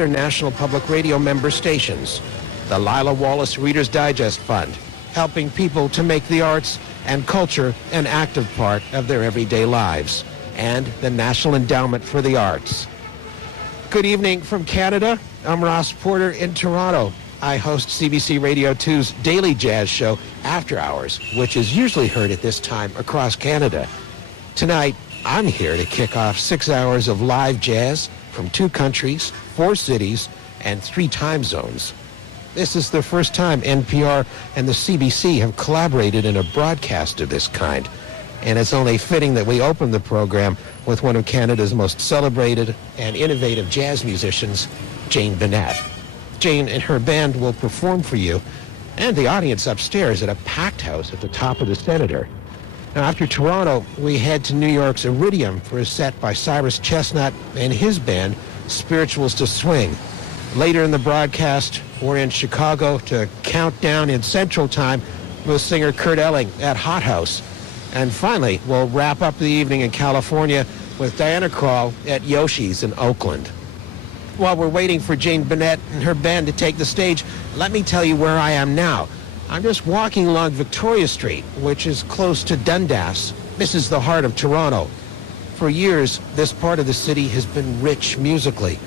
their National Public Radio member stations. The Lila Wallace Reader's Digest Fund, helping people to make the arts and culture an active part of their everyday lives. And the National Endowment for the Arts. Good evening from Canada. I'm Ross Porter in Toronto. I host CBC Radio 2's daily jazz show, After Hours, which is usually heard at this time across Canada. Tonight, I'm here to kick off 6 hours of live jazz from 2 countries, 4 cities, and 3 time zones. This is the first time NPR and the CBC have collaborated in a broadcast of this kind. And it's only fitting that we open the program with one of Canada's most celebrated and innovative jazz musicians, Jane Bennett. Jane and her band will perform for you and the audience upstairs at a packed house at the top of the Senator. Now, after Toronto, we head to New York's Iridium for a set by Cyrus Chestnut and his band, Spirituals to Swing. Later in the broadcast, we're in Chicago to count down in Central Time with singer Kurt Elling at Hot House. And finally, we'll wrap up the evening in California with Diana Krall at Yoshi's in Oakland. While we're waiting for Jane Bennett and her band to take the stage, let me tell you where I am now. I'm just walking along Victoria Street, which is close to Dundas. This is the heart of Toronto. For years, this part of the city has been rich musically.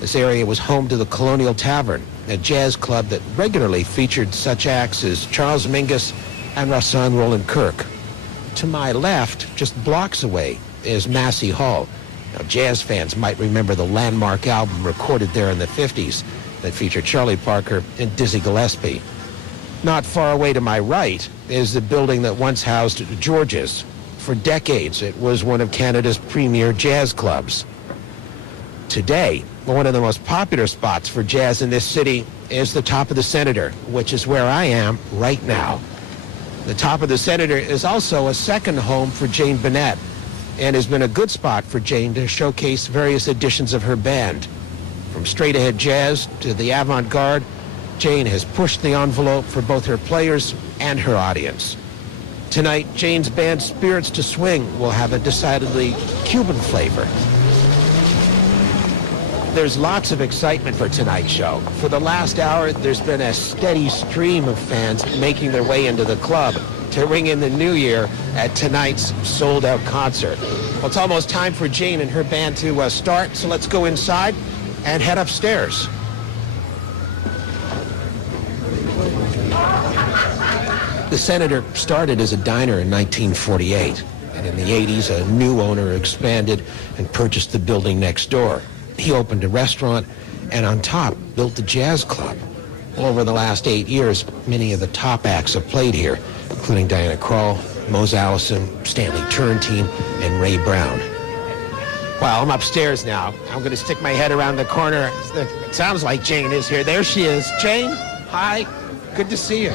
This area was home to the Colonial Tavern, a jazz club that regularly featured such acts as Charles Mingus and Rahsaan Roland Kirk. To my left, just blocks away, is Massey Hall. Now, jazz fans might remember the landmark album recorded there in the 50s that featured Charlie Parker and Dizzy Gillespie. Not far away to my right is the building that once housed George's. For decades, it was one of Canada's premier jazz clubs. Today, one of the most popular spots for jazz in this city is the top of the Senator, which is where I am right now. The top of the Senator is also a second home for Jane Bennett and has been a good spot for Jane to showcase various editions of her band. From straight-ahead jazz to the avant-garde, Jane has pushed the envelope for both her players and her audience. Tonight, Jane's band Spirits to Swing will have a decidedly Cuban flavor. There's lots of excitement for tonight's show. For the last hour, there's been a steady stream of fans making their way into the club to ring in the new year at tonight's sold-out concert. Well, it's almost time for Jane and her band to start, so let's go inside and head upstairs. The Senator started as a diner in 1948, and in the 80s, a new owner expanded and purchased the building next door. He opened a restaurant and on top built the jazz club. Over the last 8 years, many of the top acts have played here, including Diana Krall, Mose Allison, Stanley Turrentine, and Ray Brown. Well, I'm upstairs now. I'm going to stick my head around the corner. It sounds like Jane is here. There she is. Jane, hi. Good to see you.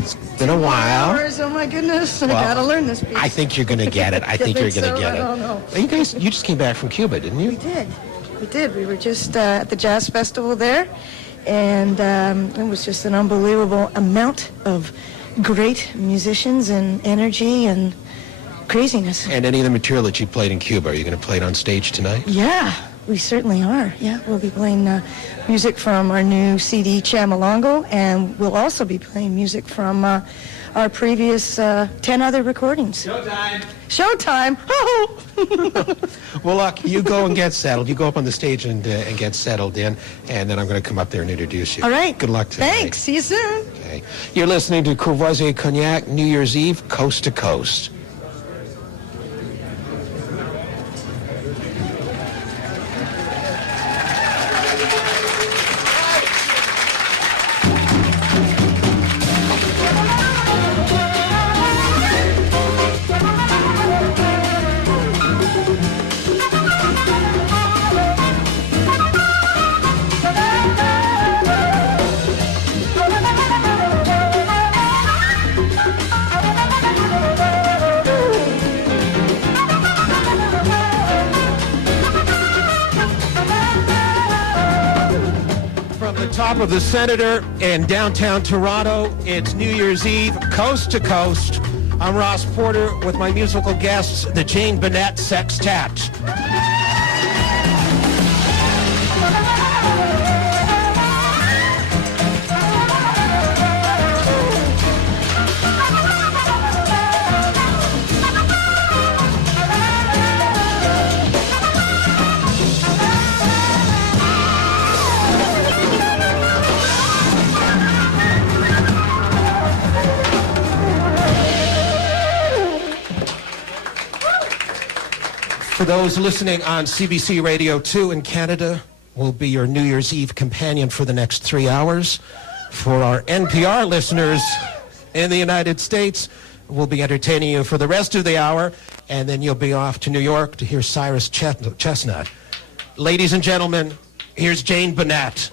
It's been a while. Oh my goodness, I gotta learn this piece. I think you're going to get it. I think you're going to get it. I don't know. You just came back from Cuba, didn't you? We did. We were just at the Jazz Festival there, and it was just an unbelievable amount of great musicians and energy and craziness. And any of the material that you played in Cuba, are you going to play it on stage tonight? Yeah, we certainly are. Yeah, we'll be playing music from our new CD, Chamalongo, and we'll also be playing music from our previous 10 other recordings. Showtime! Showtime! Oh! Well, look, you go and get settled. You go up on the stage and get settled in, and then I'm going to come up there and introduce you. All right. Good luck tonight. Thanks. See you soon. Okay. You're listening to Courvoisier Cognac, New Year's Eve, Coast to Coast. Top of the Senator in downtown Toronto. It's New Year's Eve, coast to coast. I'm Ross Porter with my musical guests, the Jane Bennett Sextet. For those listening on CBC Radio 2 in Canada, will be your New Year's Eve companion for the next 3 hours. For our NPR listeners in the United States, we'll be entertaining you for the rest of the hour, and then you'll be off to New York to hear Cyrus Chestnut. Ladies and gentlemen, here's Jane Burnett.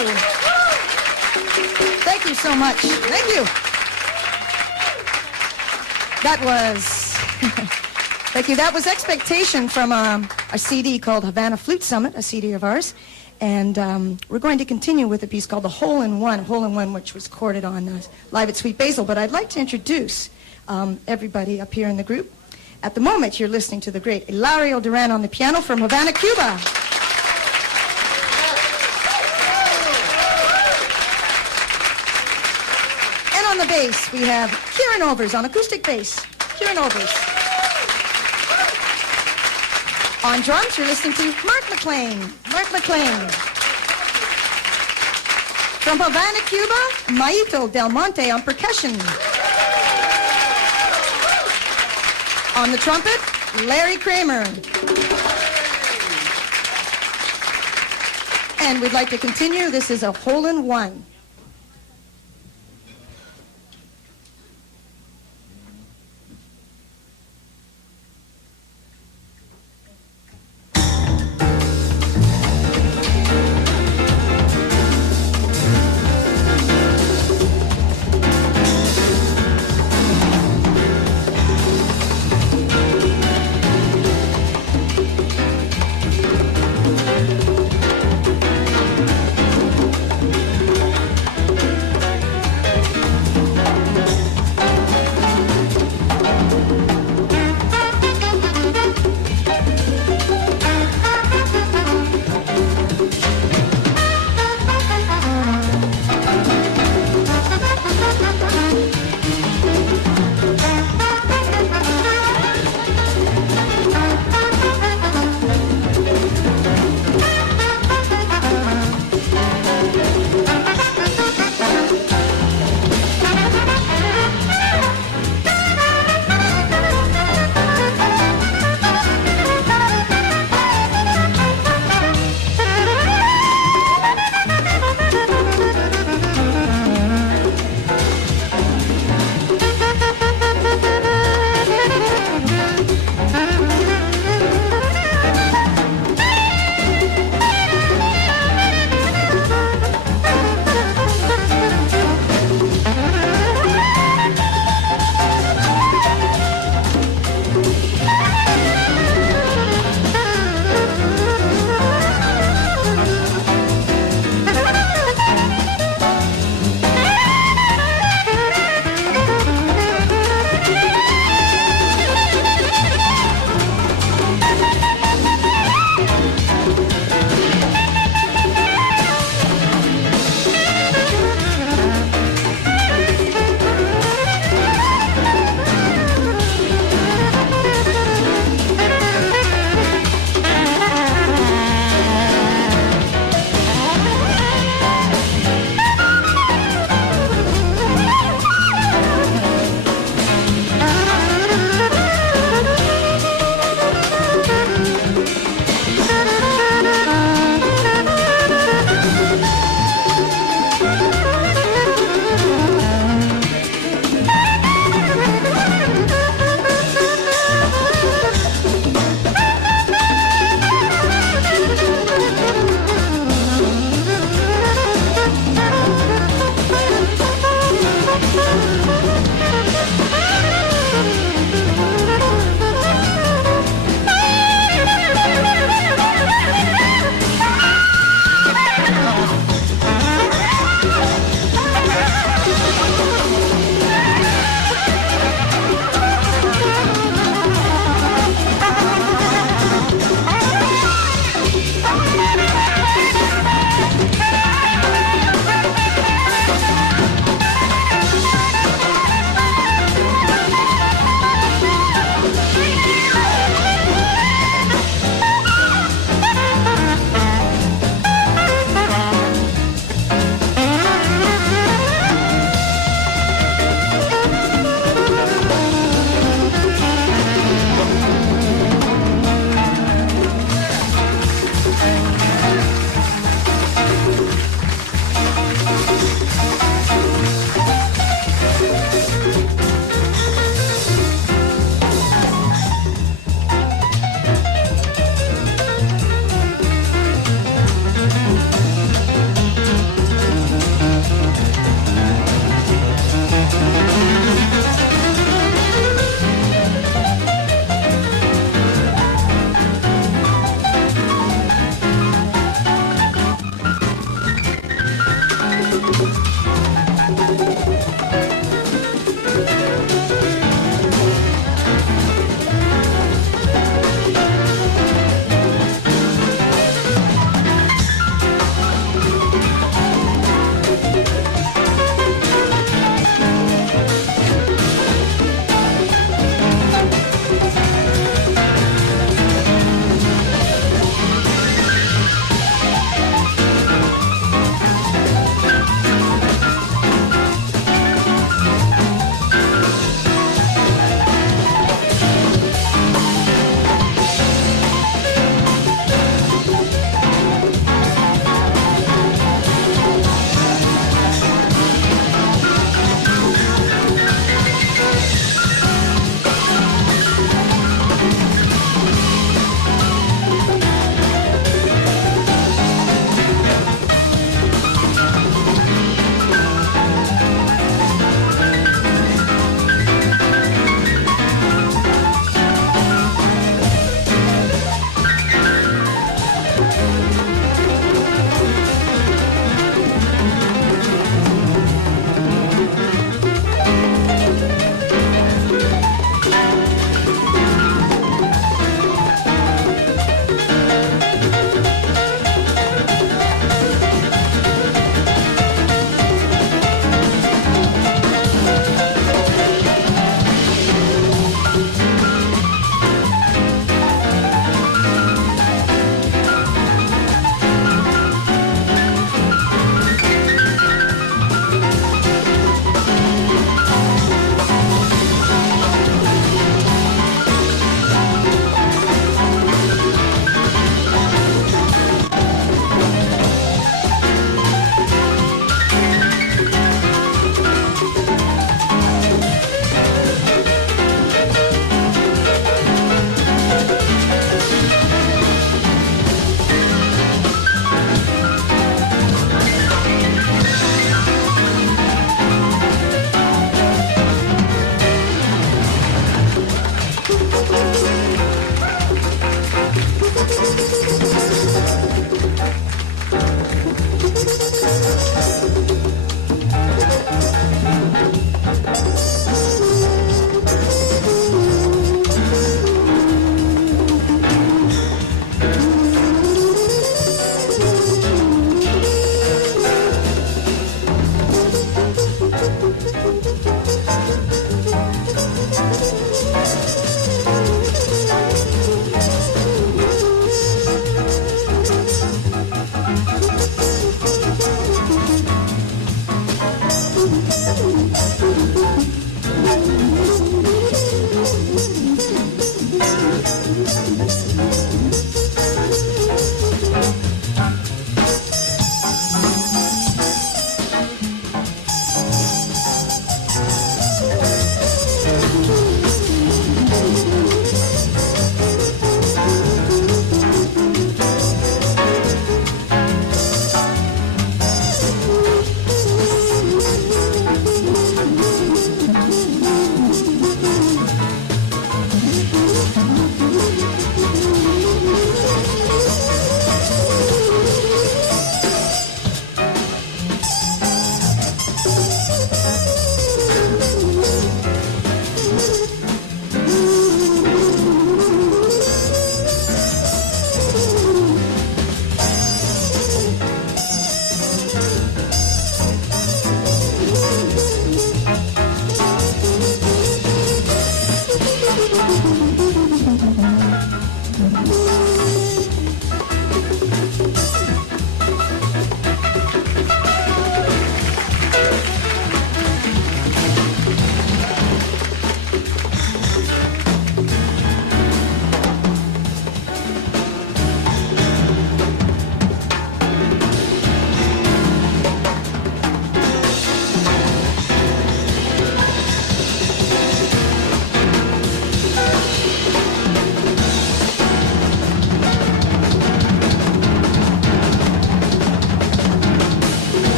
you. Thank you so much. Thank you. That was, thank you. That was Expectation from a CD called Havana Flute Summit, a CD of ours. And we're going to continue with a piece called The Hole in One, which was recorded on Live at Sweet Basil. But I'd like to introduce everybody up here in the group. At the moment, you're listening to the great Hilario Duran on the piano from Havana, Cuba. And on the bass, we have Kieran Overs on acoustic bass. Kieran Overs. On drums, you're listening to Mark McLean. Mark McLean. From Havana, Cuba, Maito Del Monte on percussion. On the trumpet, Larry Kramer. And we'd like to continue. This is a hole in one.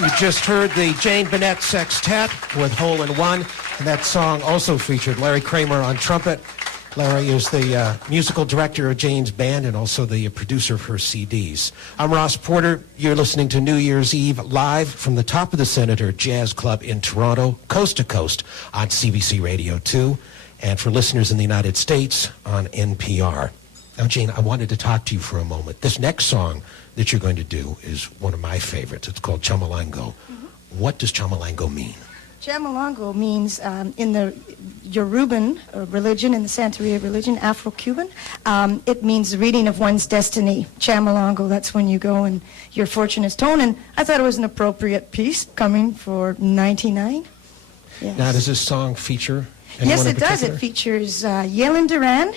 You just heard the Jane Bennett Sextet with Hole in One, and that song also featured Larry Kramer on trumpet. Larry is the musical director of Jane's band and also the producer of her CDs. I'm Ross Porter. You're listening to New Year's Eve live from the top of the Senator Jazz Club in Toronto, coast to coast on CBC Radio 2, and for listeners in the United States on NPR. Now, Jane, I wanted to talk to you for a moment. This next song that you're going to do is one of my favorites. It's called Chamalango. What does Chamalango mean? Chamalango means, in the Yoruban religion, in the Santeria religion, Afro-Cuban, it means the reading of one's destiny. Chamalango, that's when you go and your fortune is told. And I thought it was an appropriate piece coming for 99. Yes. Now, does this song feature anyone Yes, in it does. particular? It features Yalen Duran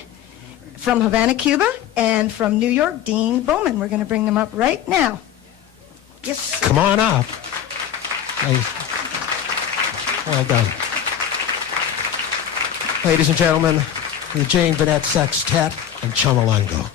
from Havana, Cuba, and from New York, Dean Bowman. We're going to bring them up right now. Yes. Come on up. Well done. Ladies and gentlemen, the Jane Bennett Sextet and Chamalango.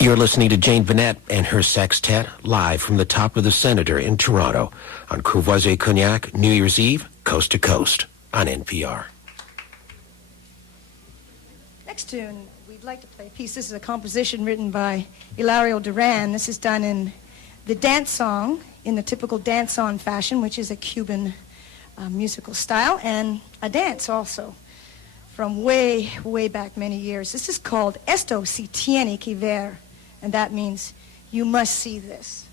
You're listening to Jane Vanette and her sextet live from the top of the Senator in Toronto on Courvoisier Cognac, New Year's Eve, coast to coast on NPR. Next tune, we'd like to play a piece. This is a composition written by Hilario Duran. This is done in the dance song, in the typical dance-on fashion, which is a Cuban musical style, and a dance also from way, way back many years. This is called Esto si tiene que ver, and that means you must see this.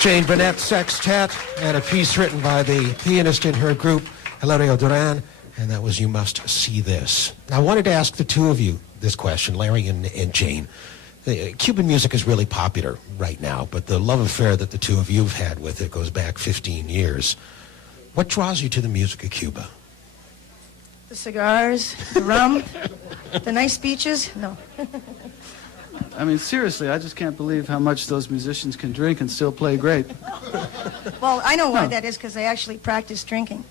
Jane Burnett Sextet, and a piece written by the pianist in her group, Hilario Duran, and that was You Must See This. I wanted to ask the two of you this question, Larry and Jane. Cuban music is really popular right now, but the love affair that the two of you have had with it goes back 15 years. What draws you to the music of Cuba? The cigars, the rum, the nice beaches. No. I mean, seriously, I just can't believe how much those musicians can drink and still play great. Well, I know why that is, because they actually practice drinking.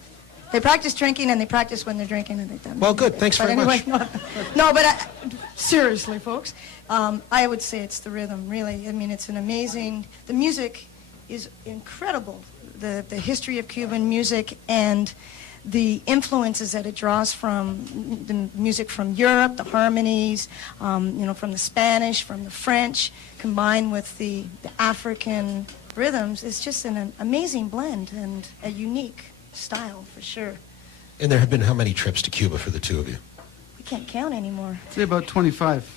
They practice drinking and they practice when they're drinking and they've done. Well, good. Thanks But very anyway, much. no, but seriously, folks, I would say it's the rhythm, really. I mean, it's an amazing, the music is incredible. The history of Cuban music and the influences that it draws from, the music from Europe, the harmonies, from the Spanish, from the French, combined with the African rhythms. It's just an amazing blend and a unique style, for sure. And there have been how many trips to Cuba for the two of you? We can't count anymore. Say about 25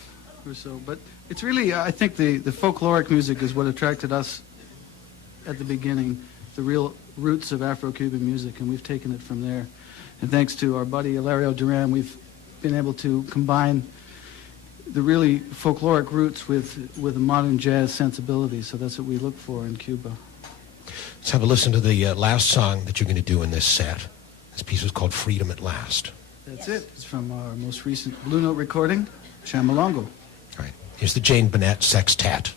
or so. But it's really, I think the folkloric music is what attracted us at the beginning, the real roots of Afro-Cuban music, and we've taken it from there. And thanks to our buddy Hilario Duran, we've been able to combine the really folkloric roots with a modern jazz sensibility. So that's what we look for in Cuba. Let's have a listen to the last song that you're going to do in this set. This piece is called Freedom at Last. That's it. It's from our most recent Blue Note recording, Chamalongo. All right. Here's the Jane Burnett Sextet.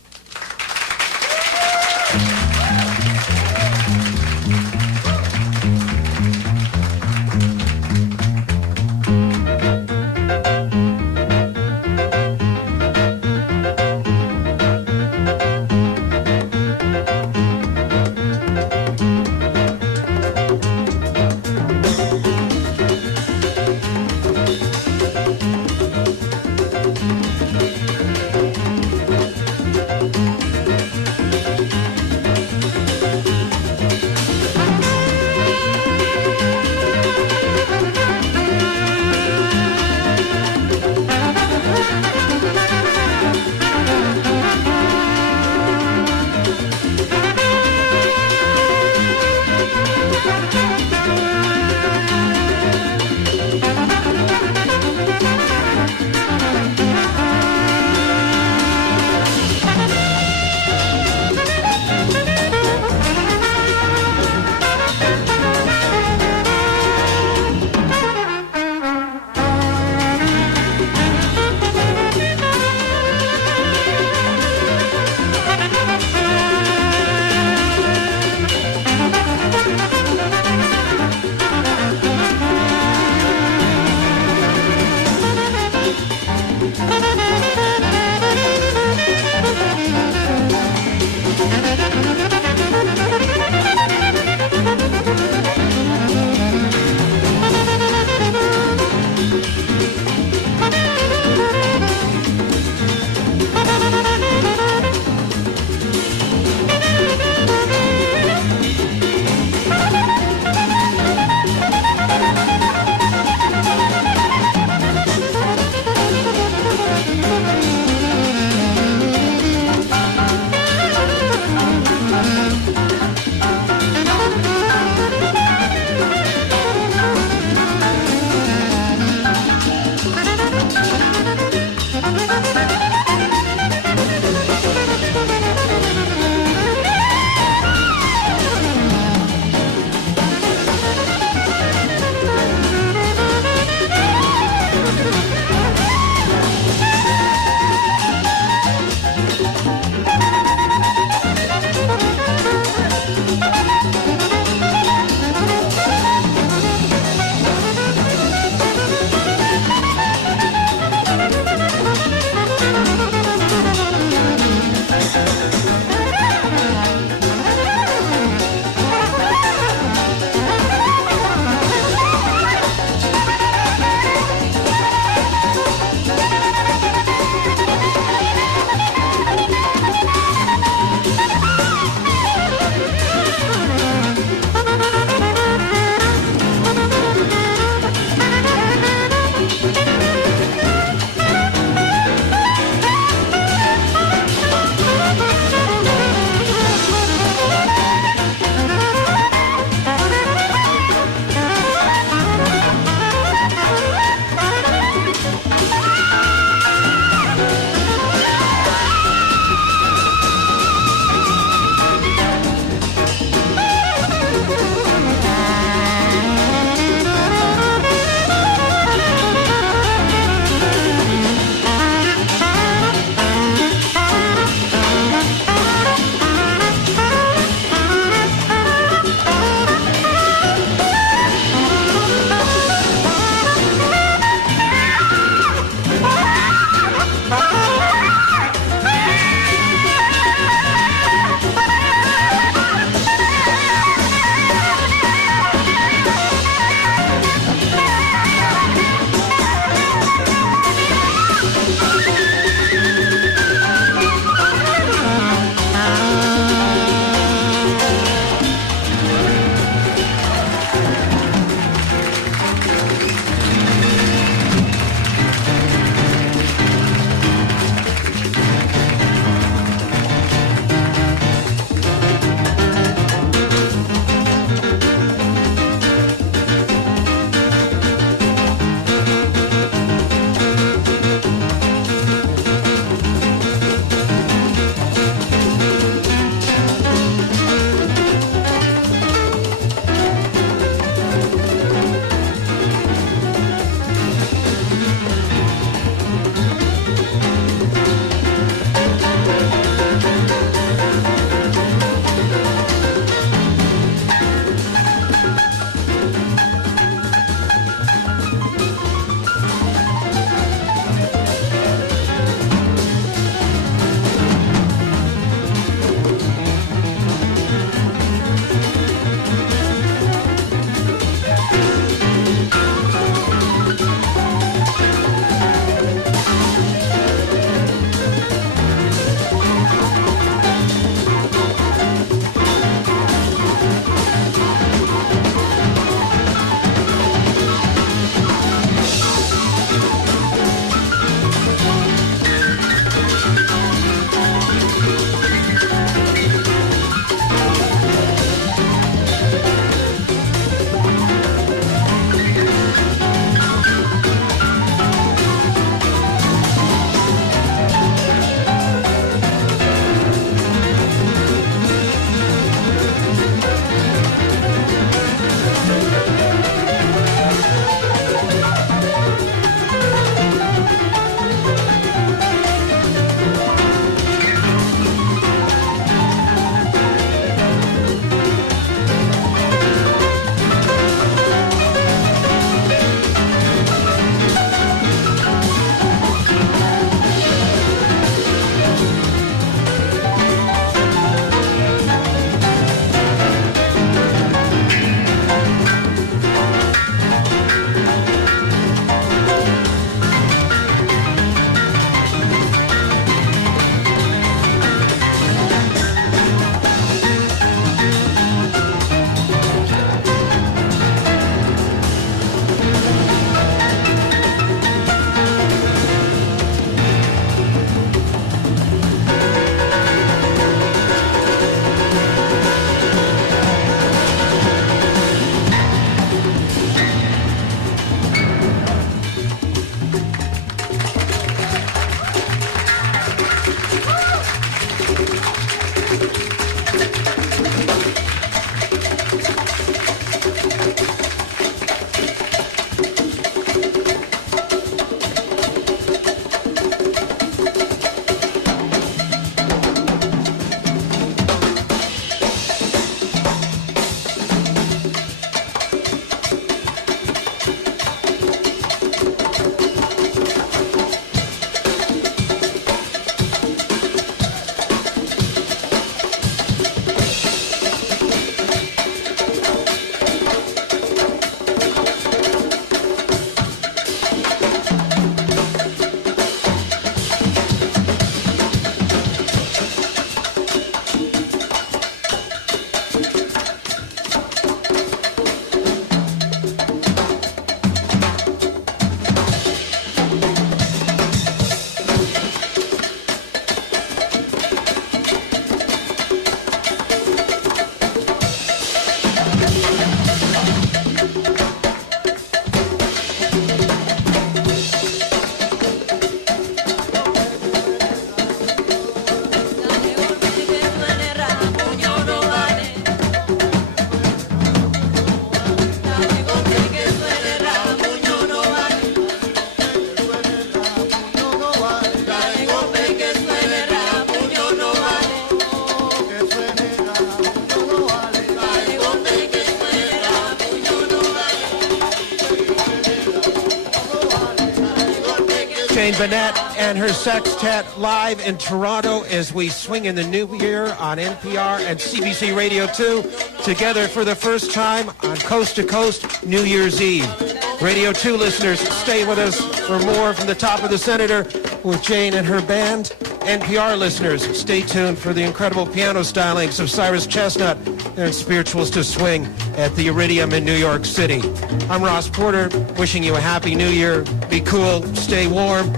Jane Bennett and her sextet live in Toronto as we swing in the new year on NPR and CBC Radio 2, together for the first time on Coast to Coast New Year's Eve. Radio 2 listeners, stay with us for more from the top of the Senator with Jane and her band. NPR listeners, stay tuned for the incredible piano stylings of Cyrus Chestnut and Spirituals to Swing at the Iridium in New York City. I'm Ross Porter, wishing you a happy new year. Be cool, stay warm.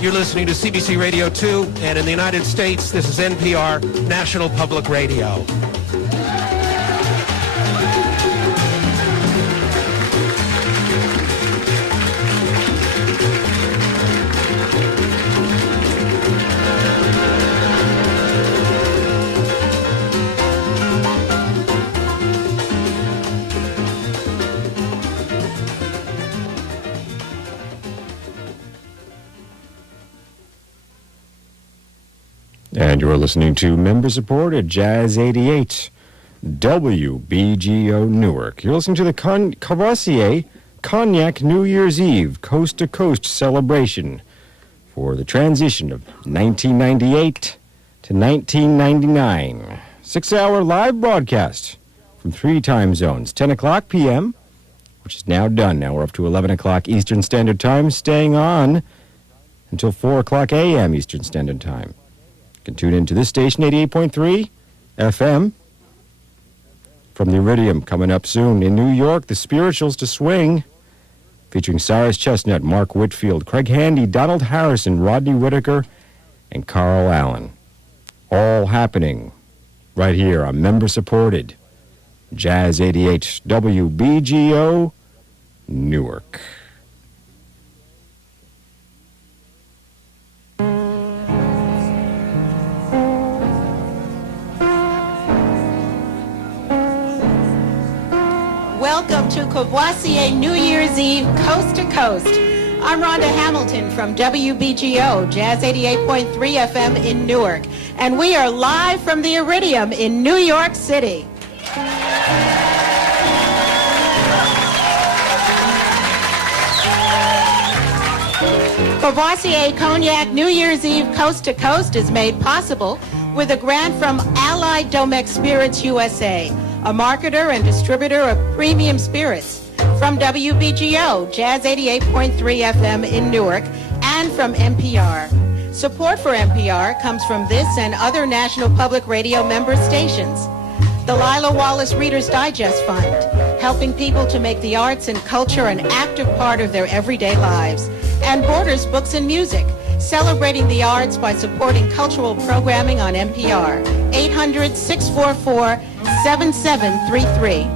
You're listening to CBC Radio 2, and in the United States, this is NPR, National Public Radio. And you're listening to member-supported Jazz 88, WBGO Newark. You're listening to the Cavassier Cognac New Year's Eve coast-to-coast celebration for the transition of 1998 to 1999. 6-hour live broadcast from 3 time zones, 10 o'clock p.m., which is now done. Now we're up to 11 o'clock Eastern Standard Time, staying on until 4 o'clock a.m. Eastern Standard Time. You can tune into this station, 88.3 FM. From the Iridium, coming up soon. In New York, the Spirituals to Swing, featuring Cyrus Chestnut, Mark Whitfield, Craig Handy, Donald Harrison, Rodney Whitaker, and Carl Allen. All happening right here on member-supported Jazz 88 WBGO Newark. Welcome to Cavassier New Year's Eve Coast to Coast. I'm Rhonda Hamilton from WBGO, Jazz 88.3 FM in Newark, and we are live from the Iridium in New York City. Cavassier Cognac New Year's Eve Coast to Coast is made possible with a grant from Allied Domex Spirits USA, a marketer and distributor of premium spirits, from WBGO, Jazz 88.3 FM in Newark, and from NPR. Support for NPR comes from this and other National Public Radio member stations. The Lila Wallace Reader's Digest Fund, helping people to make the arts and culture an active part of their everyday lives. And Borders Books and Music, celebrating the arts by supporting cultural programming on NPR. 800-644-7733.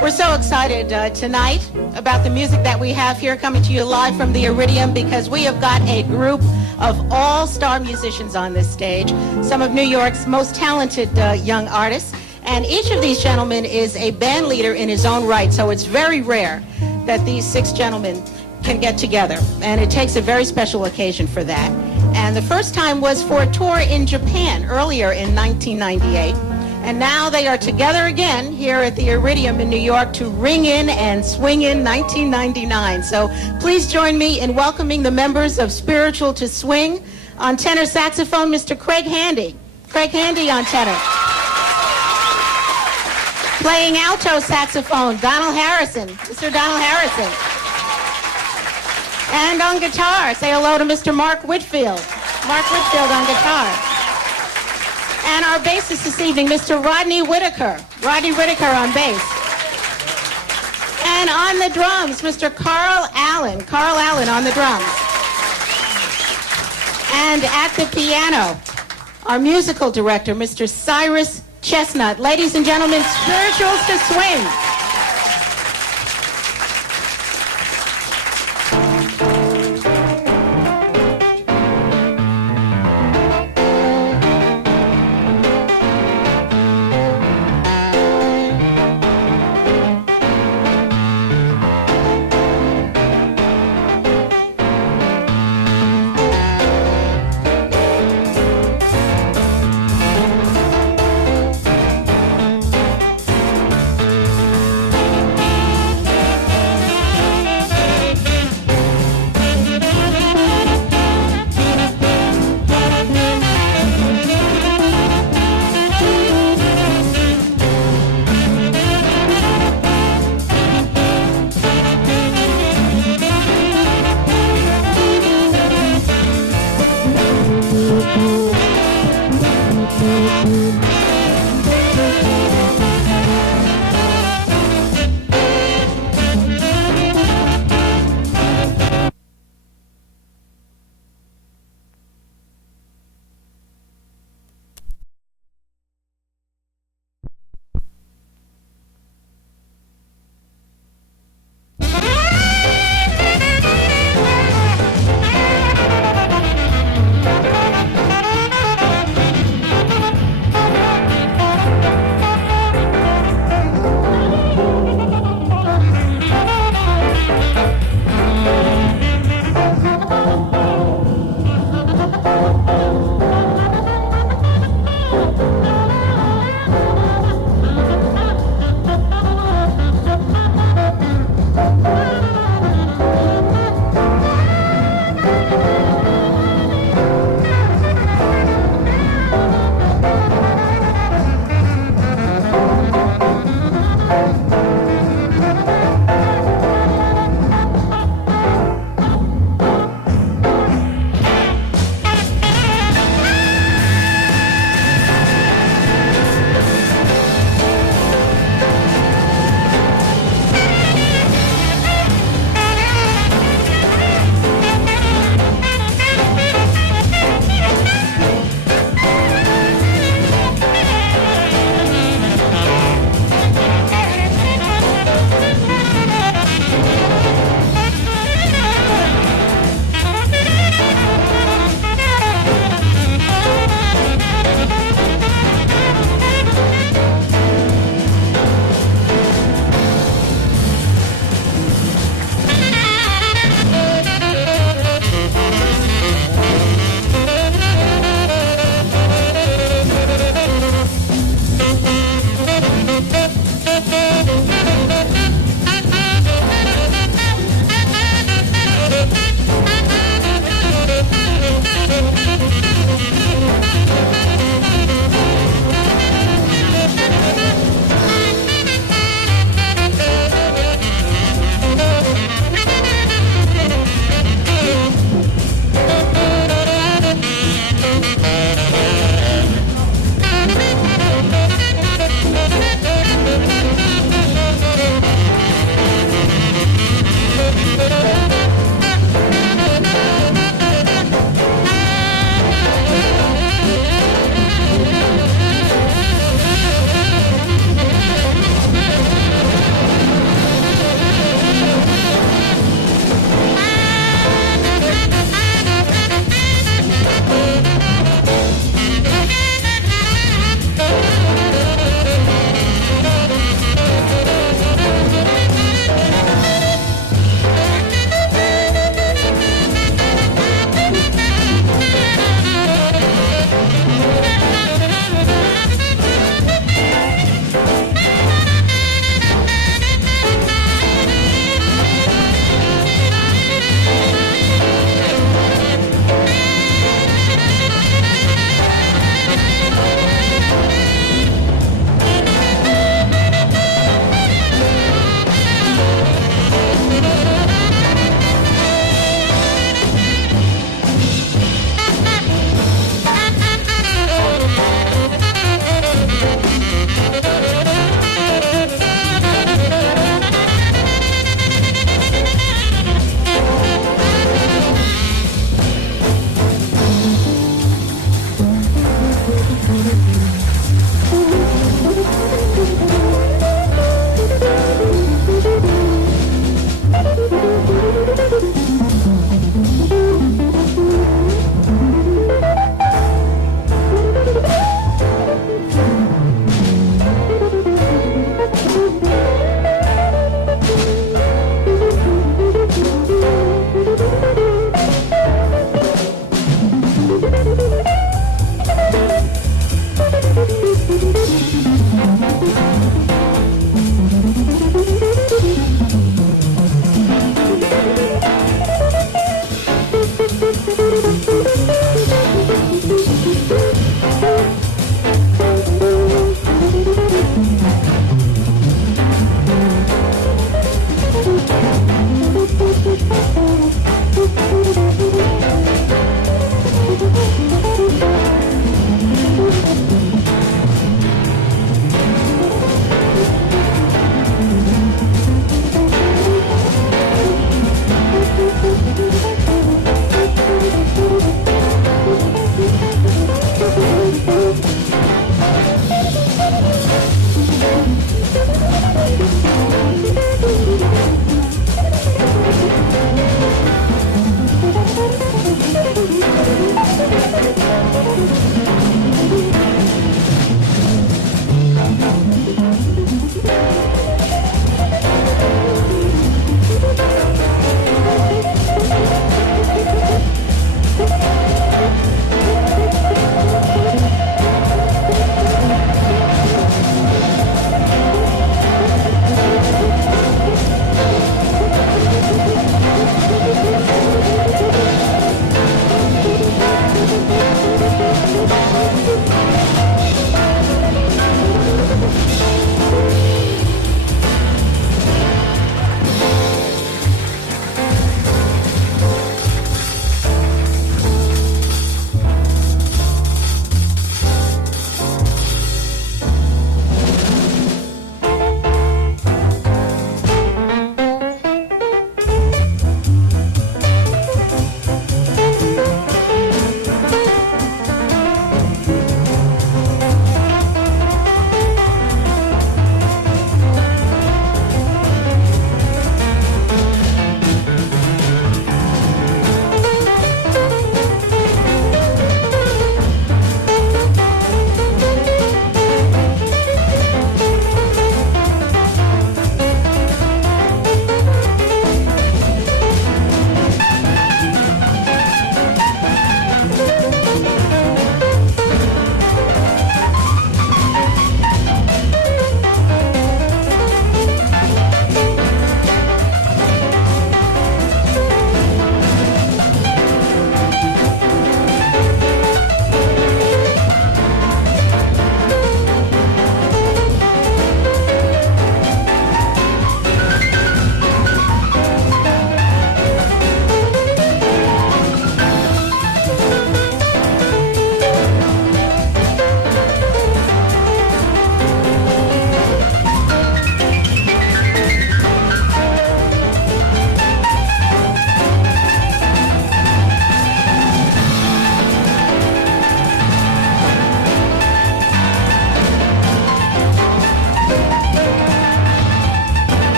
We're so excited tonight about the music that we have here coming to you live from the Iridium, because we have got a group of all-star musicians on this stage, some of New York's most talented young artists, and each of these gentlemen is a band leader in his own right, so it's very rare that these 6 gentlemen can get together, and it takes a very special occasion for that. And the first time was for a tour in Japan earlier in 1998, and now they are together again here at the Iridium in New York to ring in and swing in 1999. So please join me in welcoming the members of Spiritual to Swing. On tenor saxophone, Mr. Craig Handy. Craig Handy on tenor. Playing alto saxophone, Donald Harrison. Mr. Donald Harrison. And on guitar, say hello to Mr. Mark Whitfield. Mark Whitfield on guitar. And our bassist this evening, Mr. Rodney Whitaker. Rodney Whitaker on bass. And on the drums, Mr. Carl Allen. Carl Allen on the drums. And at the piano, our musical director, Mr. Cyrus Chestnut. Ladies and gentlemen, Spirituals to Swing.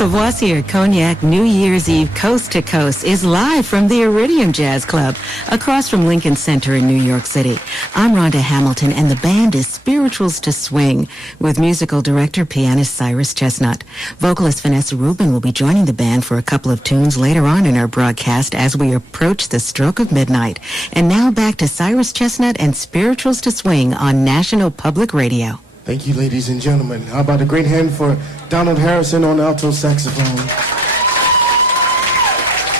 Courvoisier Cognac New Year's Eve Coast to Coast is live from the Iridium Jazz Club across from Lincoln Center in New York City. I'm Rhonda Hamilton, and the band is Spirituals to Swing with musical director, pianist Cyrus Chestnut. Vocalist Vanessa Rubin will be joining the band for a couple of tunes later on in our broadcast as we approach the stroke of midnight. And now back to Cyrus Chestnut and Spirituals to Swing on National Public Radio. Thank you, ladies and gentlemen. How about a great hand for Donald Harrison on alto saxophone?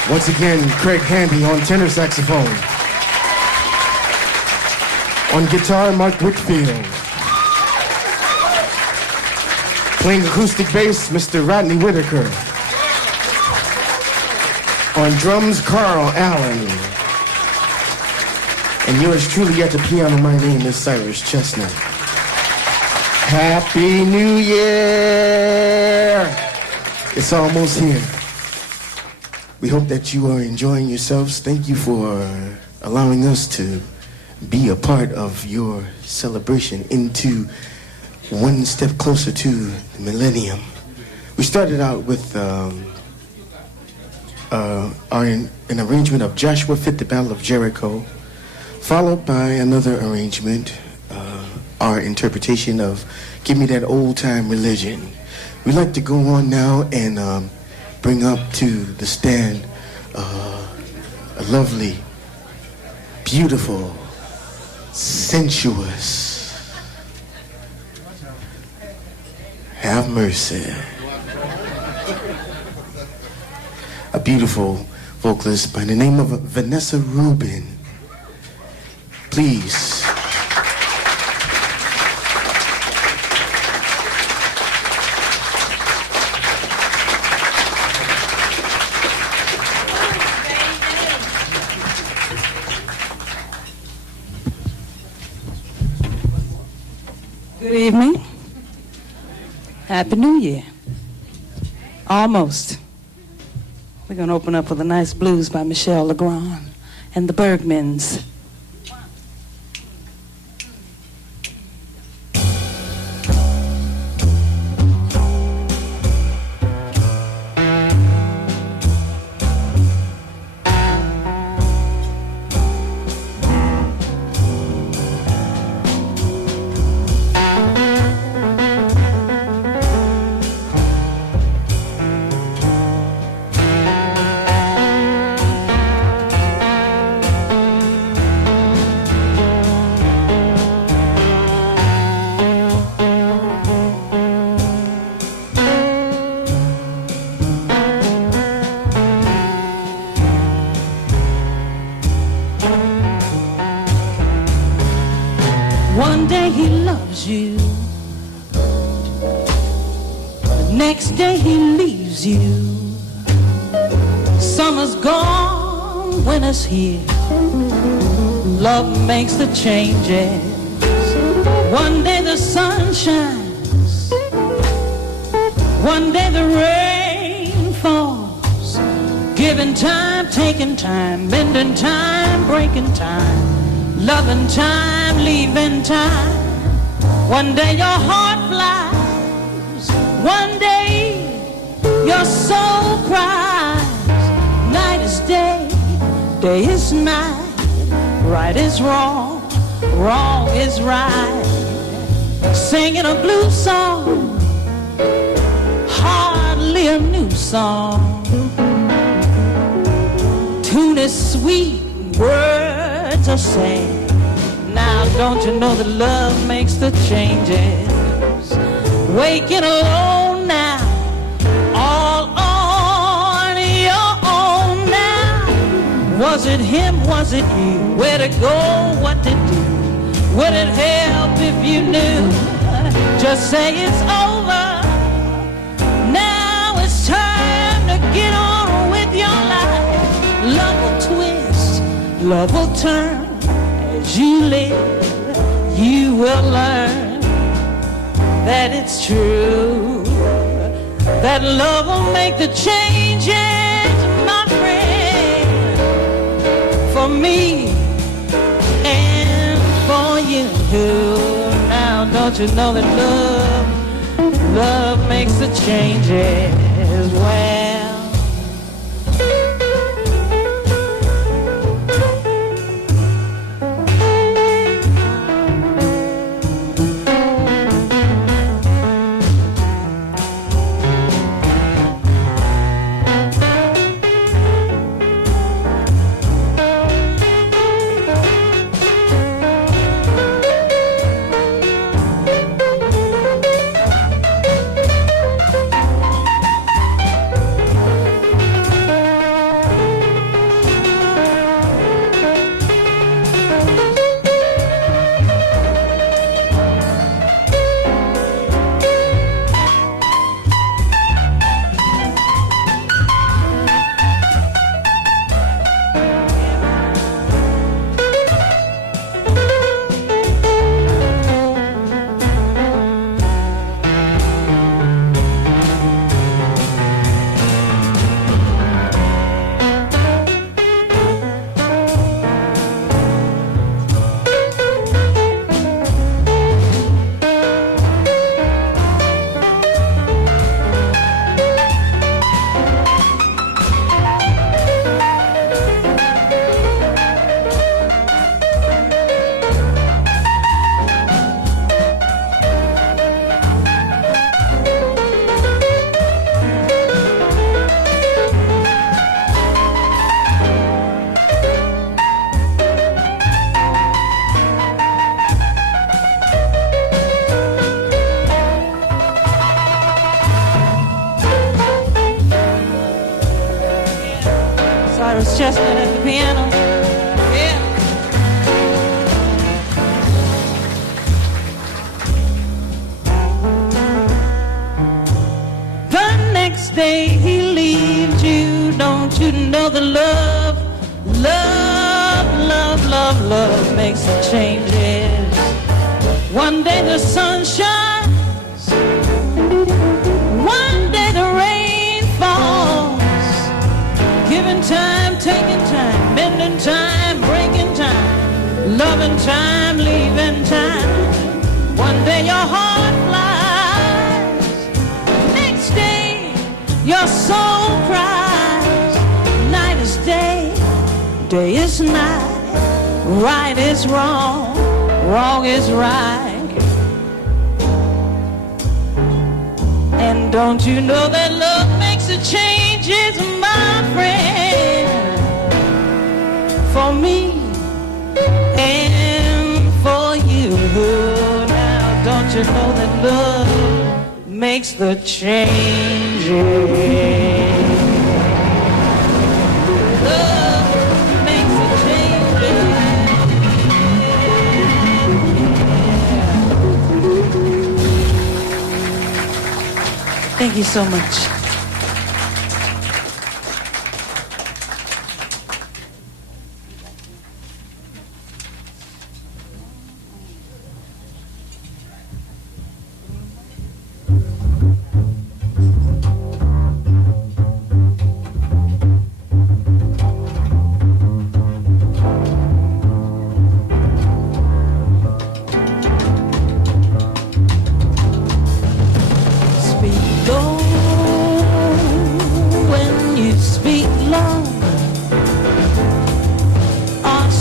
Once again, Craig Handy on tenor saxophone. On guitar, Mark Whitfield. Playing acoustic bass, Mr. Rodney Whitaker. On drums, Carl Allen. And yours truly at the piano, my name is Cyrus Chestnut. Happy New Year! It's almost here. We hope that you are enjoying yourselves. Thank you for allowing us to be a part of your celebration into one step closer to the millennium. We started out with an arrangement of Joshua Fit, the Battle of Jericho, followed by another arrangement, our interpretation of Give Me That Old Time Religion. We'd like to go on now and bring up to the stand a lovely, beautiful, sensuous, have mercy, a beautiful vocalist by the name of Vanessa Rubin. Please. Good evening. Happy New Year. Almost. We're going to open up with a nice blues by Michel Legrand and the Bergmans. One day he loves you, the next day he leaves you. Summer's gone, winter's here. Love makes the changes. One day the sun shines, one day the rain falls. Giving time, taking time, bending time, breaking time. Loving time, leaving time. One day your heart flies, one day your soul cries. Night is day, day is night. Right is wrong, wrong is right. Singing a blues song, hardly a new song. Tune is sweet, words are sad. Now don't you know that love makes the changes? Waking alone now, all on your own now. Was it him, was it you? Where to go, what to do? Would it help if you knew? Just say it's over. Now it's time to get on with your life. Love will twist, love will turn. As you live, you will learn that it's true, that love will make the changes, my friend, for me and for you. Now don't you know that love makes the changes? well. Cyrus Chestnut at the piano. Yeah. The next day he leaves you. Don't you know the love makes the changes. One day the sun shines, one day the rain falls. Giving time, taking time, bending time, breaking time, loving time, leaving time. One day your heart flies, next day your soul cries. Night is day, day is night, right is wrong, wrong is right. And don't you know that love makes the changes, my friend, for me and for you. Now don't you know that love makes the changes? Love makes the changes. Thank you so much.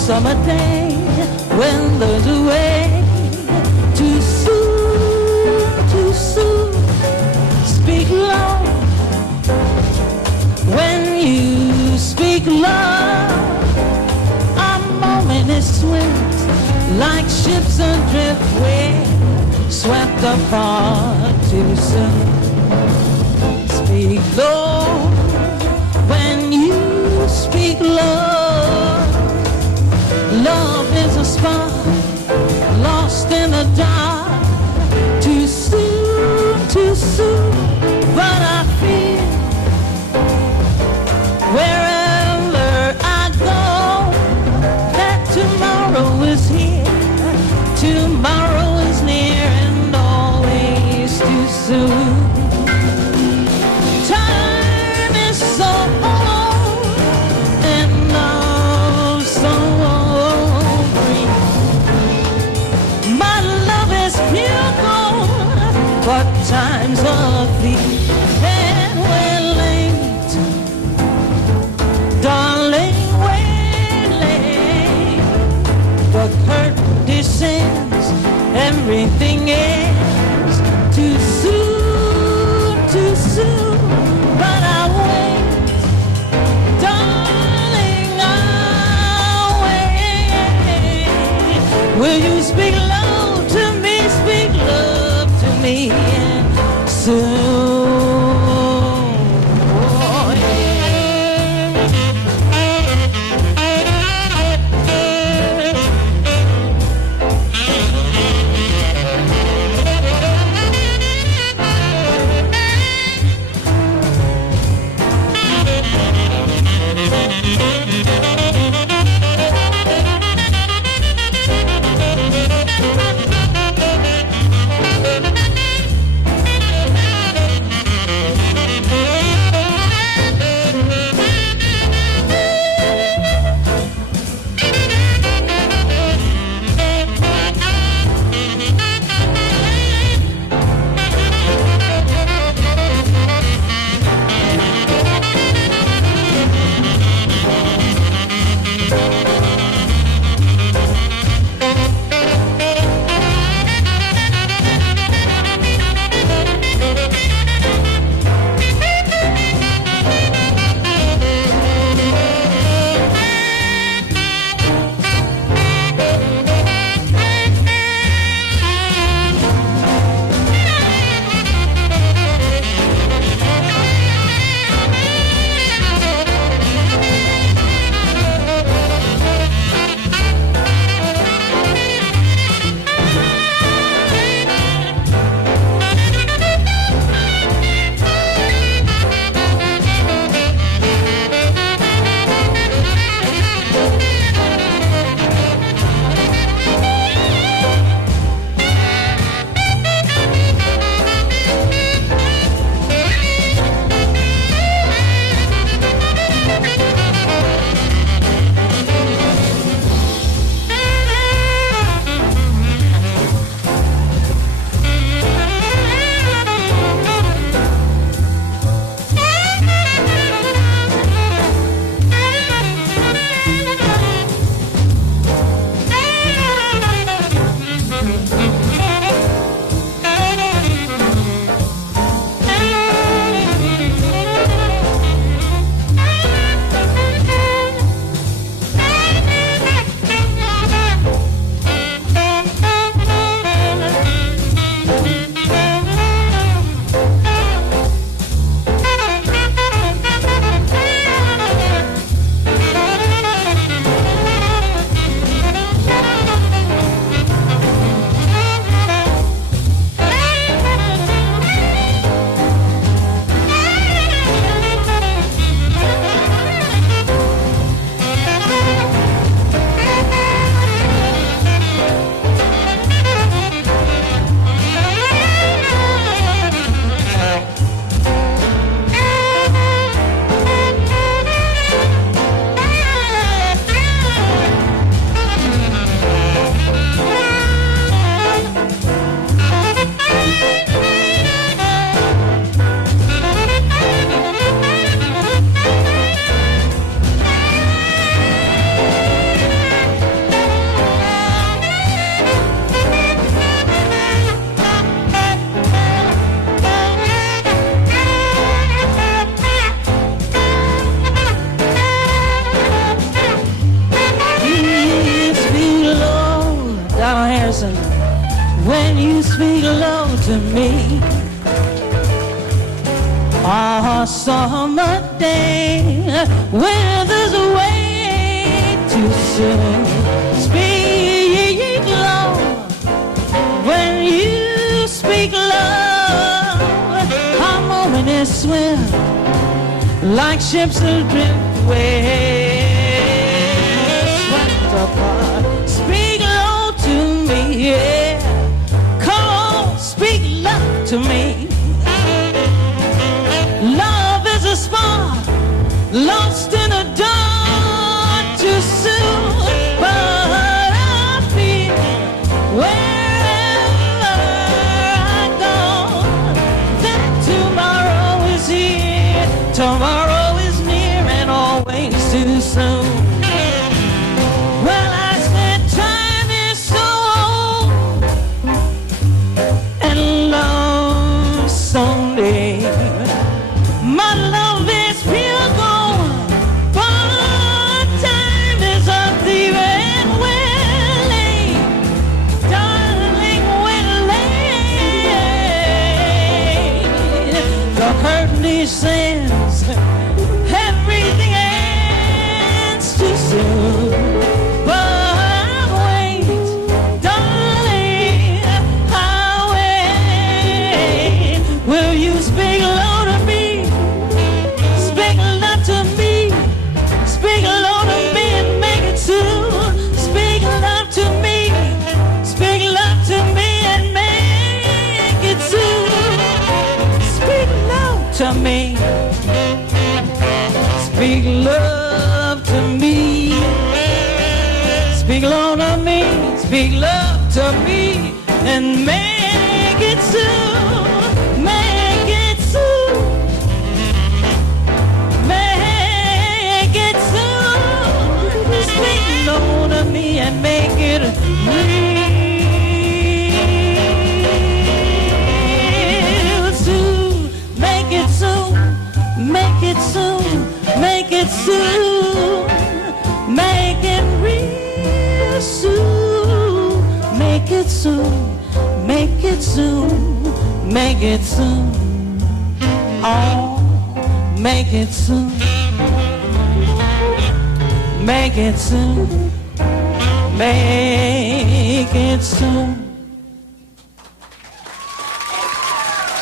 Summer day when there's a way too soon. Speak low when you speak love. A moment is swift like ships adrift, we're swept apart too soon. Speak low when you speak love. Love is a spark lost in the dark. Too soon, but I feel wherever I go that tomorrow is here, tomorrow is near, and always too soon. Time is so old, and everything ends too soon, too soon. But I'll wait, darling, I'll wait. Will you speak love to me, speak love to me soon? When you speak low to me, a summer day withers away too soon. Speak low when you speak low. Harmonious swim like ships that drift away, swept apart. Speak low to me, yeah. Come on, speak love to me. Love is a spark lost in the dark too soon, but I feel wherever I go that tomorrow is here, tomorrow is near and always too soon. says everything ends too soon. But wait, darling, I'll wait. Will you speak low to me? Speak love to me. Speak low to me and make it soon. Speak love to me. Speak love to me and make it soon. Speak love to me. Speak love to me. Speak low to me. Speak love to me and make it soon. Make it soon. Make it soon. Speak low to me and make it real soon. Make it soon. Make it soon. Make it soon. Make it real soon. Make it soon. Make it soon. Make it soon. Oh, make it soon. Make it soon. Make it soon.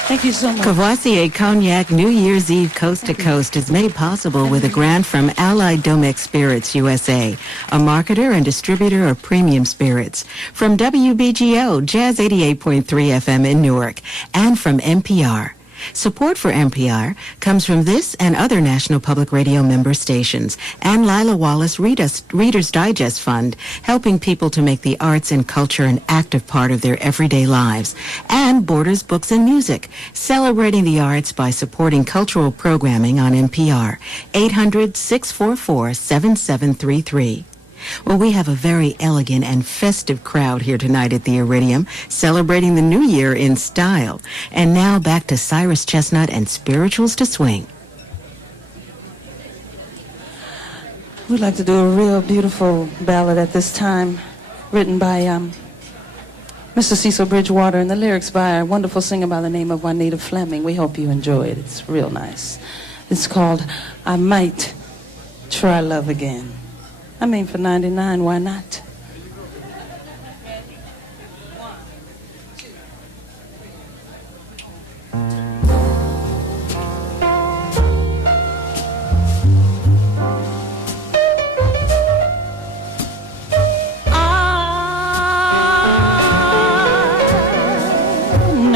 Thank you so much. Cavassier Cognac New Year's Eve Coast to Coast is made possible with a grant from Allied Domex Spirits USA, a marketer and distributor of premium spirits, from WBGO Jazz 88.3 FM in Newark, and from NPR. Support for NPR comes from this and other National Public Radio member stations and Lila Wallace Reader's Digest Fund, helping people to make the arts and culture an active part of their everyday lives, and Borders Books and Music, celebrating the arts by supporting cultural programming on NPR. 800-644-7733. Well, we have a very elegant and festive crowd here tonight at the Iridium, celebrating the new year in style. And now back to Cyrus Chestnut and Spirituals to Swing. We'd like to do a real beautiful ballad at this time, written by Mr. Cecil Bridgewater, and the lyrics by a wonderful singer by the name of Juanita Fleming. We hope you enjoy it. It's real nice. It's called I Might Try Love Again. I mean, for 99, why not?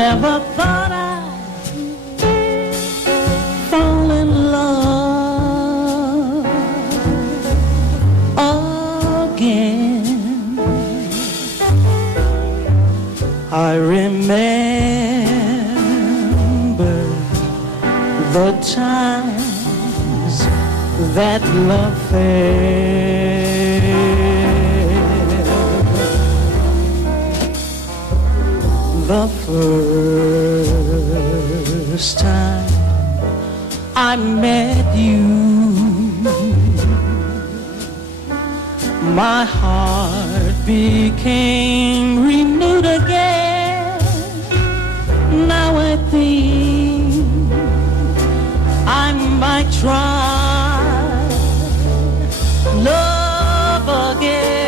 Never thought I'd fall in love again. I remember the times that love failed. The first time I met you, my heart became renewed again. Now I think I might try love again.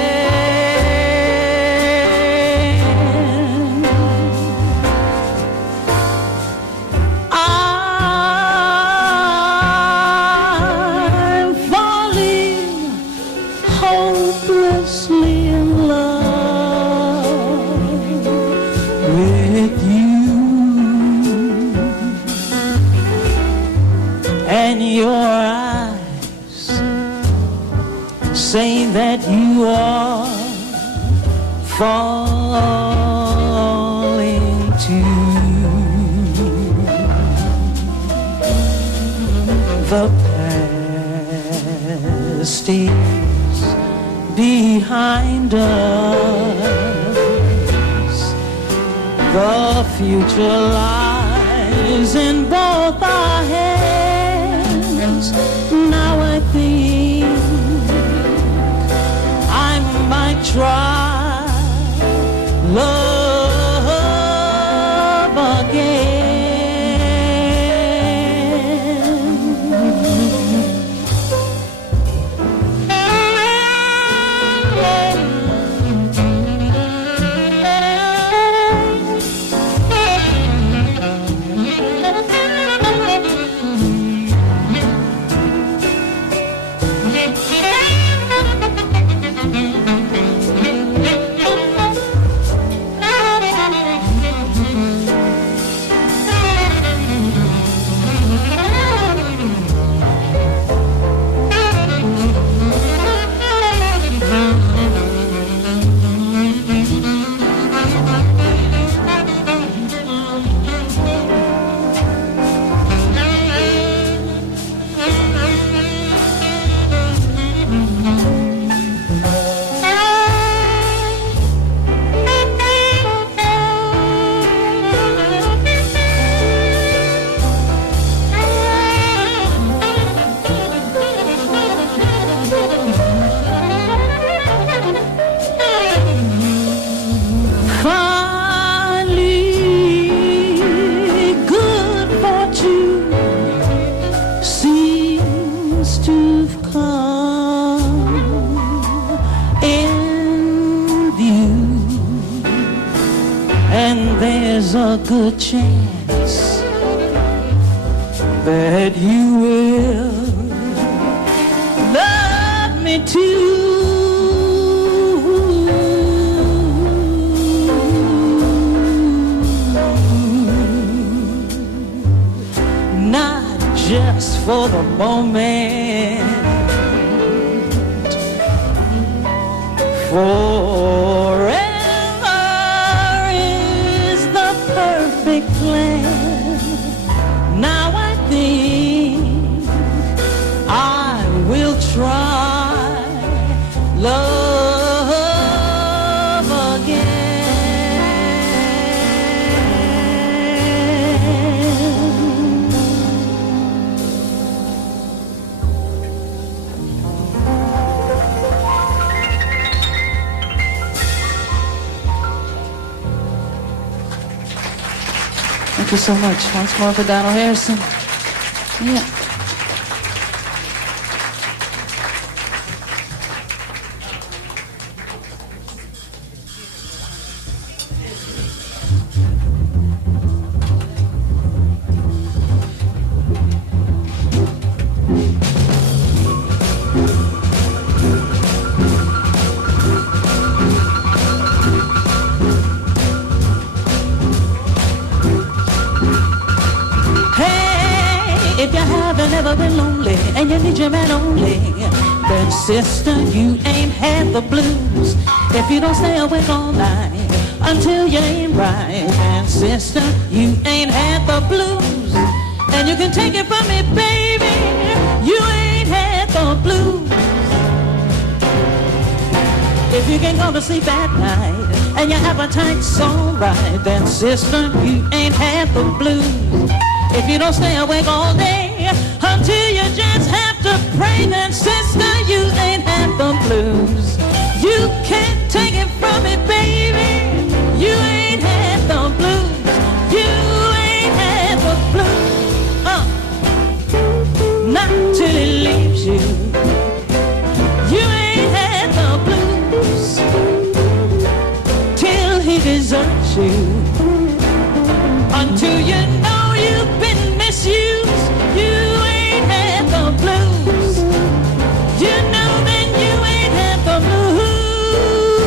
I'm falling hopelessly in love with you, and your eyes say that you are falling too. The past is behind us. The future lies in both our hands. Now I think I might try love again. there's a good chance that you will love me too. Not just for the moment, forever is the perfect plan. Now I think I will try love again. Thank you so much. Once more for Donald Harrison. Yeah. If you haven't ever been lonely and you need your man only, then sister, you ain't had the blues. If you don't stay awake all night until you ain't right, then sister, you ain't had the blues. And you can take it from me, baby, you ain't had the blues. If you can't go to sleep at night and your appetite's so right, then sister, you ain't had the blues. If you don't stay awake all day until you just have to pray, then sister, you ain't had the blues. You can't take it from me, baby, you ain't had the blues. You ain't had the blues, not till he leaves you. You ain't had the blues till he deserts you. Until you know you've been misused, you ain't had the blues. You know then you ain't had the blues.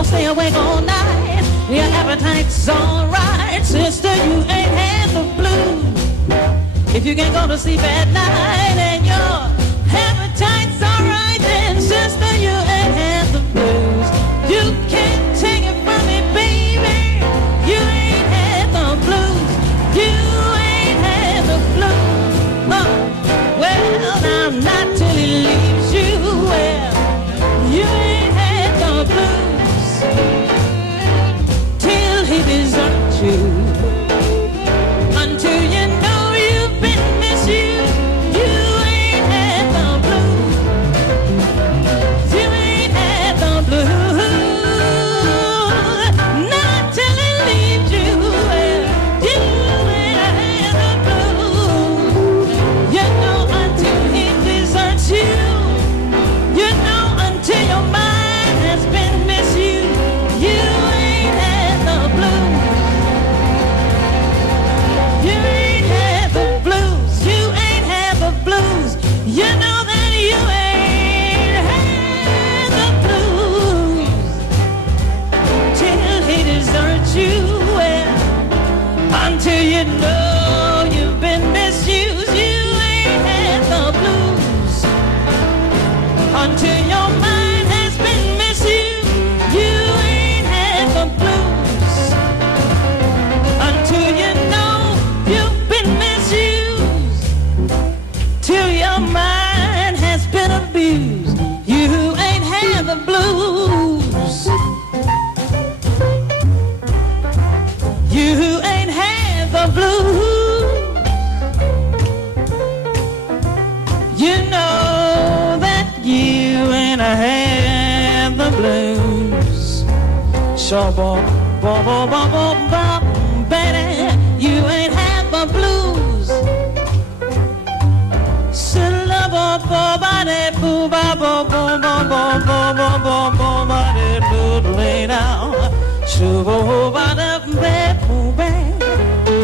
gonna stay awake all night. Your appetite's alright, sister, you ain't had the blues. If you can go to sleep at night and your appetite's alright, then sister, you ain't had the blues. You can't take it from me, baby. You ain't had the blues. You ain't had the blues. Well, now not till he leaves you. Well, you ain't had the blues till he deserts you. Until you know you've been misused, you ain't had the blues. You ain't had the blues. Not till he leaves you. Well, you ain't had the blues. You know until he deserts you. You know until your mind has been misused. You ain't had the blues. You ain't had the blues. You ain't had the blues. You know that you ain't had the blues till he deserts you. Well, until you know you've been misused, you ain't had the blues. Until your mind has been misused, you ain't had the blues. Until you know you've been misused, till your mind has been abused, you ain't had the blues. You ain't had the blues. You know that you ain't had the blues. So, baby, you ain't had the blues. You ain't had the blues.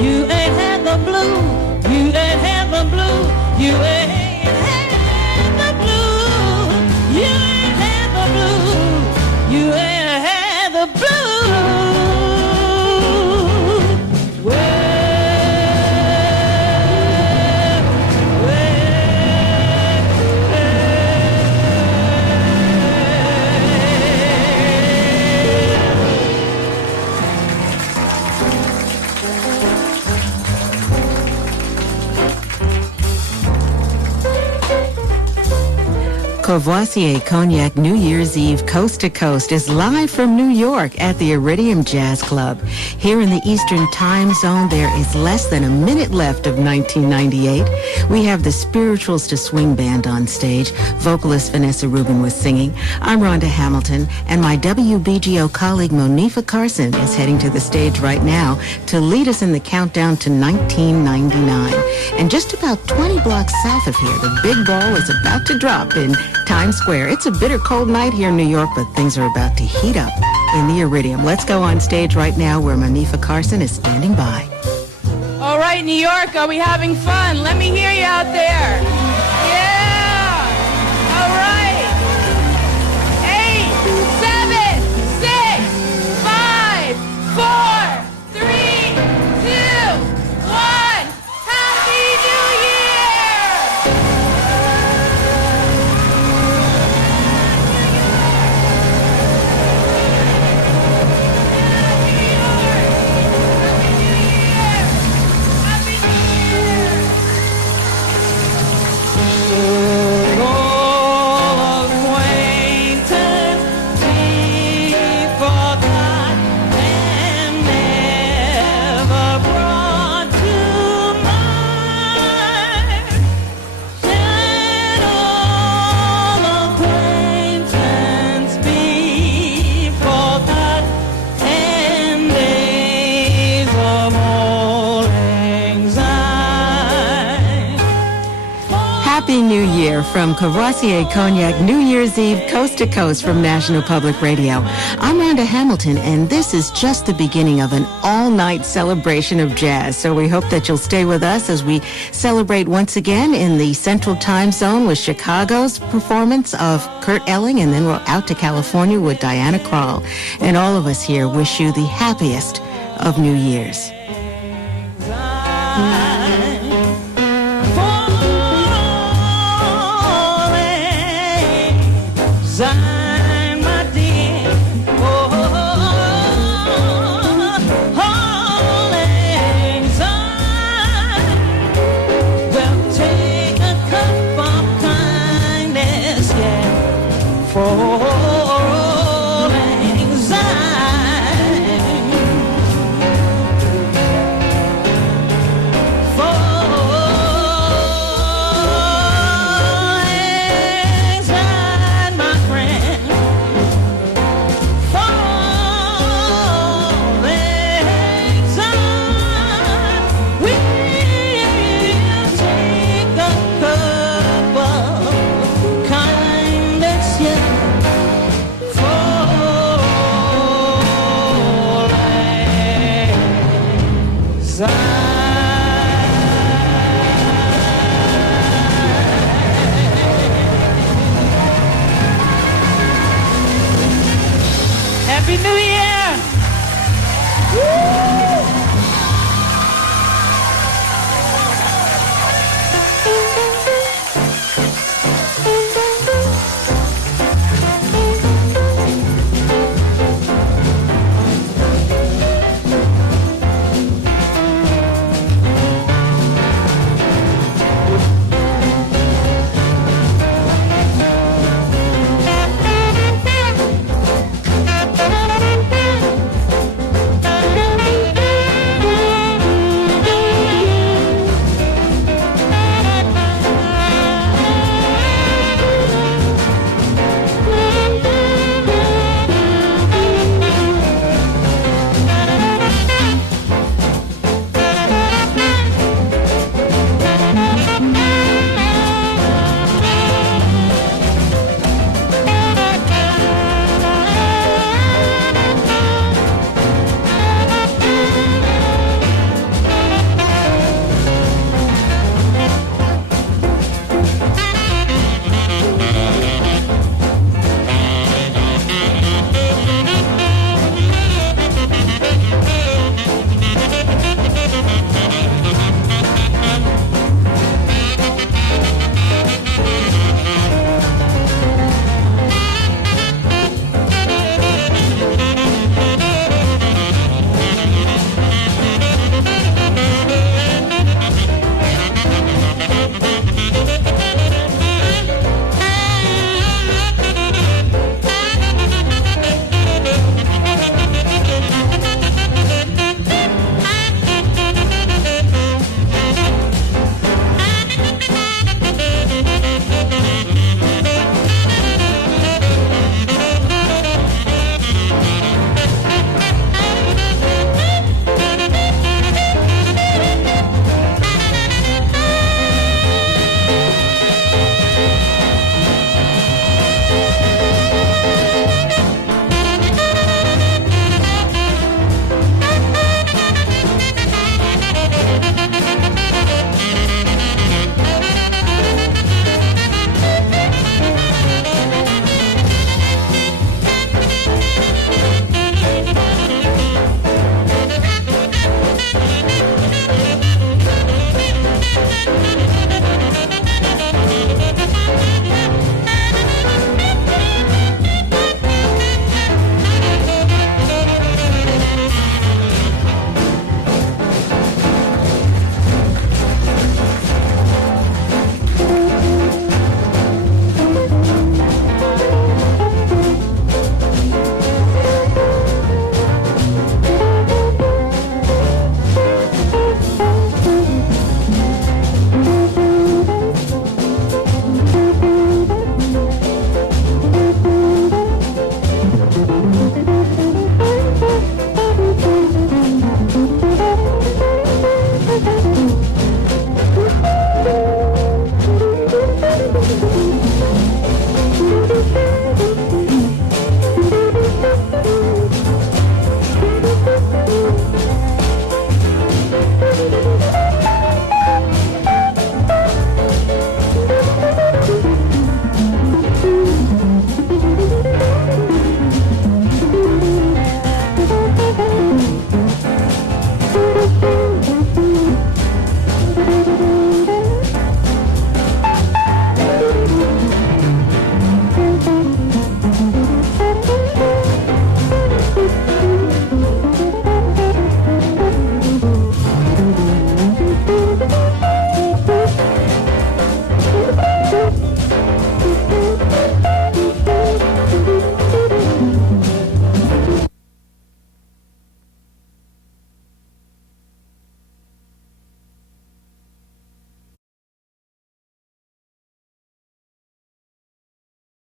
You ain't had the blues. You ain't had the blues. You ain't had the blues. You ain't had the blues. Courvoisier Cognac New Year's Eve Coast to Coast is live from New York at the Iridium Jazz Club. Here in the Eastern Time Zone, there is less than a minute left of 1998. We have the Spirituals to Swing Band on stage. Vocalist Vanessa Rubin was singing. I'm Rhonda Hamilton, and my WBGO colleague Monifa Carson is heading to the stage right now to lead us in the countdown to 1999. And just about 20 blocks south of here, the big ball is about to drop in Times Square. It's a bitter cold night here in New York, but things are about to heat up in the Iridium. Let's go on stage right now where Monifa Carson is standing by. All right, New York, are we having fun? Let me hear you out there. Yeah! All right. 8, 7, 6, 5, 4, 3, 2, 1. Happy New Year! Happy New Year! Happy New Year from Cavassier Cognac New Year's Eve Coast to Coast from National Public Radio. I'm Rhonda Hamilton, and this is just the beginning of an all-night celebration of jazz. So we hope that you'll stay with us as we celebrate once again in the Central Time Zone with Chicago's performance of Kurt Elling, and then we're out to California with Diana Krall. And all of us here wish you the happiest of New Year's. Zion, my dear, holy Zion. Well, take a cup of kindness, yeah, for holy Zion. For Happy New Year! Woo!